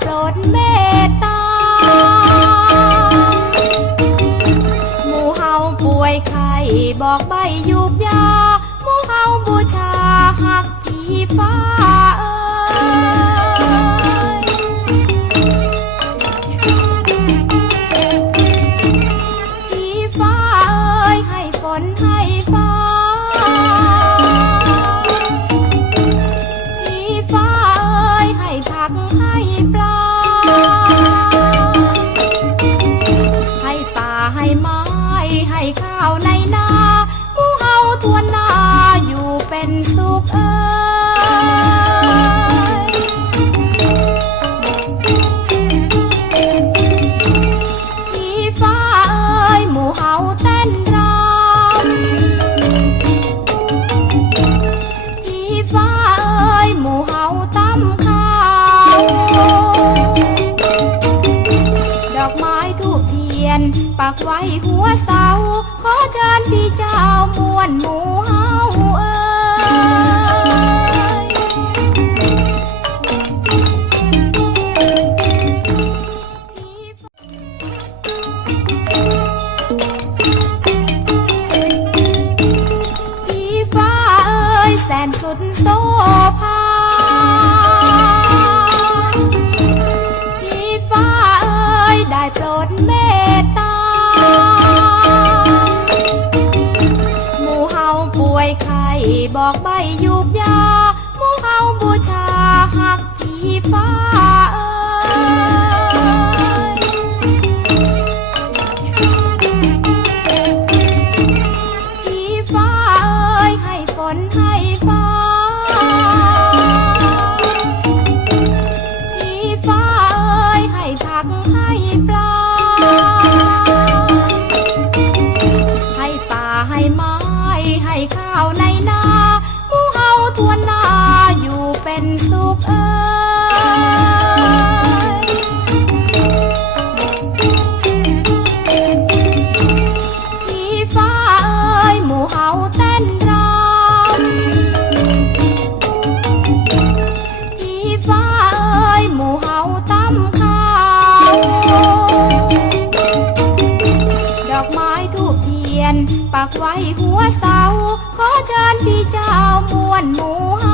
โปรดเมตตาหมู่เฮาป่วยไข้บอกใบยุกยาหมู่เฮาบูชาหักผีฟ้าผีฟ้าให้ฝนให้ฟ้าผีฟ้าให้ผักให้ปลาให้ป่าให้ไม้ให้ข้าวในนาหมู่เฮาทวนหน้าอยู่เป็นสุขผีฟ้าหมู่เฮาเต้นรำผีฟ้าหมู่เฮาตำข้าวดอกไม้ทูบเทียนปักไว้หัวเสาขอเชิญพี่เจ้ามวลหมู่เฮาผีฟ้าแสนสุดโสภาผีฟ้าได้โปรดเมตตาหมู่เฮาป่วยไข้บอกใบยุกยาหมู่เฮาบูชาหักผีฟ้าผีฟ้าให้ฝนให้ฟ้าผีฟ้าให้ผักให้ปลาให้ป่าให้ไม้ให้ข้าวในนาหมู่เฮาทวนหน้าอยู่เป็นสุขผีฟ้าหมู่เฮาเต้นรำผีฟ้าหมู่เฮาตำข้าวดอกไม้ทูบเทียนปักไว้หัวเสาขอเชิญพี่เจ้ามวลหมู่เฮา